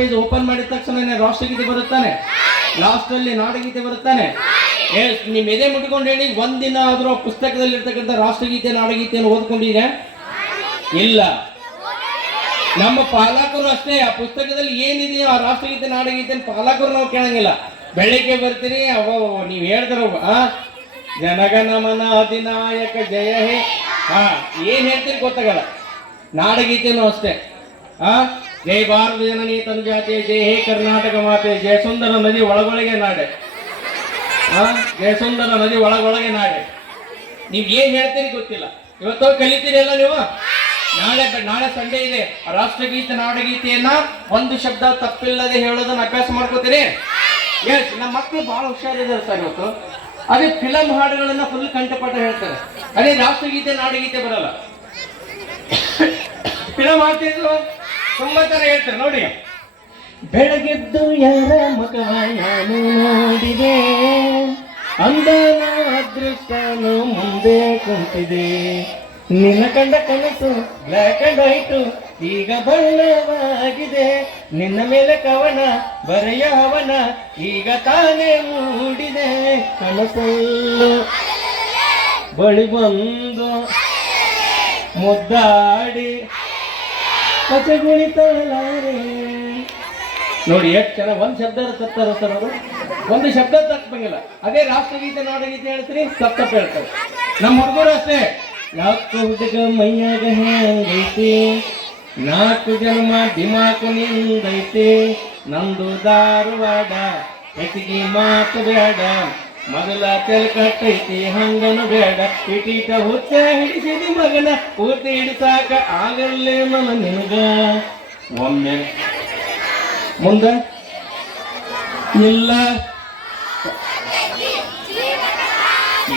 Page open ಮಾಡಿದ ತಕ್ಷಣ ರಾಷ್ಟ್ರಗೀತೆ ಬರುತ್ತಾನೆ. ಲಾಸ್ಟ್ ಅಲ್ಲಿ ನಾಡಗೀತೆ ಬರುತ್ತಾನೆ. ನಿಮ್ ಎದೆ ಮುಟ್ಕೊಂಡು ಹೇಳಿ, ಒಂದಿನ ಆದ್ರೂ ಪುಸ್ತಕದಲ್ಲಿ ಇರ್ತಕ್ಕಂಥ ರಾಷ್ಟ್ರಗೀತೆ ನಾಡಗೀತೆಯನ್ನು ಓದ್ಕೊಂಡಿದೆ ಇಲ್ಲ. ನಮ್ಮ ಪಾಲಕರು ಅಷ್ಟೇ, ಆ ಪುಸ್ತಕದಲ್ಲಿ ಏನಿದೆಯೋ ಆ ರಾಷ್ಟ್ರಗೀತೆ ನಾಡಗೀತೆ ಪಾಲಕರು ನಾವು ಕೇಳಂಗಿಲ್ಲ. ಬೆಳಿಗ್ಗೆ ಬರ್ತೀರಿ ಅವ ನೀವು ಜನಗಣ ಮನ ಅಧಿನಾಯಕ ಜಯ ಹೇ. ಹಾ, ಏನ್ ಹೇಳ್ತೀರಿ ಗೊತ್ತಾಗಲ್ಲ. ನಾಡಗೀತೆನೂ ಅಷ್ಟೇ. ಆ? ಜೈ ಭಾರತ ಜನನಿ ತಂಜಾತೆ ಜೈ ಹೇ ಕರ್ನಾಟಕ ಮಾತೆ ಜಯ ಸುಂದರ ನದಿ ಒಳಗೊಳಗೆ ನಾಡೆ. ಆ ಜಯ ಸುಂದರ ನದಿ ಒಳಗೊಳಗೆ ನಾಡೆ. ನೀವು ಏನ್ ಹೇಳ್ತೀರಿ ಗೊತ್ತಿಲ್ಲ. ಇವತ್ತು ಕಲಿತೀರಿ ಅಲ್ಲ ನೀವು? ನಾಳೆ ನಾಳೆ ಸಂಡೇ ಇದೆ. ರಾಷ್ಟ್ರಗೀತೆ, ನಾಡಗೀತೆಯನ್ನ ಒಂದು ಶಬ್ದ ತಪ್ಪಿಲ್ಲದೆ ಹೇಳೋದನ್ನ ಅಭ್ಯಾಸ ಮಾಡ್ಕೋತೀರಿ? ಎಸ್ ನಮ್ಮ ಮಕ್ಕಳು ಬಹಳ ಹುಷಾರಿದ್ದಾರೆ ಸರ್ ಇವತ್ತು. ಅದೇ ಫಿಲಂ ಹಾಡುಗಳನ್ನ ಫುಲ್ ಕಂಠಪಾಠ ಹೇಳ್ತಾರೆ. ಅದೇ ರಾಷ್ಟ್ರಗೀತೆ, ನಾಡಗೀತೆ ಬರಲ್ಲ. ಫಿಲಂ ಹಾಡ್ತಿದ್ರು ತುಂಬಾ ತರ ಹೇಳ್ತಾರೆ, ನೋಡಿ. ಬೆಳಗೆದ್ದು ಯಾರ ಮಗವ ನಾನು ನೋಡಿದೆ. ಅಂದನ ಅದೃಷ್ಟನು ಮುಂದೆ ಕುಂತಿದೆ. ನಿನ್ನ ಕಂಡ ಕನಸು ಬ್ಲ್ಯಾಕ್ ಅಂಡ್ ವೈಟು, ಈಗ ಬಣ್ಣವಾಗಿದೆ ನಿನ್ನ ಮೇಲೆ ಕವನ, ಬರೆಯ ಹವನ, ಈಗ ತಾನೇ ಮೂಡಿದೆ. ಕನಸಲ್ಲು ಬಳಿ ಬಂದು ಮುದ್ದಾಡಿ ನೋಡಿ ಎಷ್ಟು ಜನ, ಒಂದು ಶಬ್ದ ತಪ್ಪಾರ ಸರ್ ಅವರು ಒಂದು ಶಬ್ದ ತಪ್ಪಂಗಿಲ್ಲ ಅದೇ ರಾಷ್ಟ್ರಗೀತೆ, ನಾಡಗೀತೆ ಹೇಳ್ತೀರಿ ತಪ್ಪ ಹೇಳ್ತಾರೆ. ನಮ್ಮ ಹುಡುಗರು ಅಷ್ಟೇ. ನಾಲ್ಕು ಹುಡುಗ ಮೈಯಾಗ ಹೆಂಗೈತಿ ನಾಲ್ಕು ಜನ್ಮ ದಿಮಾಕು ನಿಂದೈತಿ? ನಂದು ದಾರುವಾಡ ಹೆಚ್ಚಿಗೆ ಮಾತು ಬೇಡ. ಮೊದಲ ಕಟ್ಟೈತಿ, ಹಂಗನು ಬೇಡ. ಇಟೀಟ ಹುಚ್ಚ ಹಿಡಿಸಿದಿ ಮಗನ, ಪೂರ್ತಿ ಹಿಡಿಸಾಕ ಆಗಲ್ಲೇ ಮನ ನಿನಗ. ಒಮ್ಮೆ ಮುಂದೆ ಇಲ್ಲ.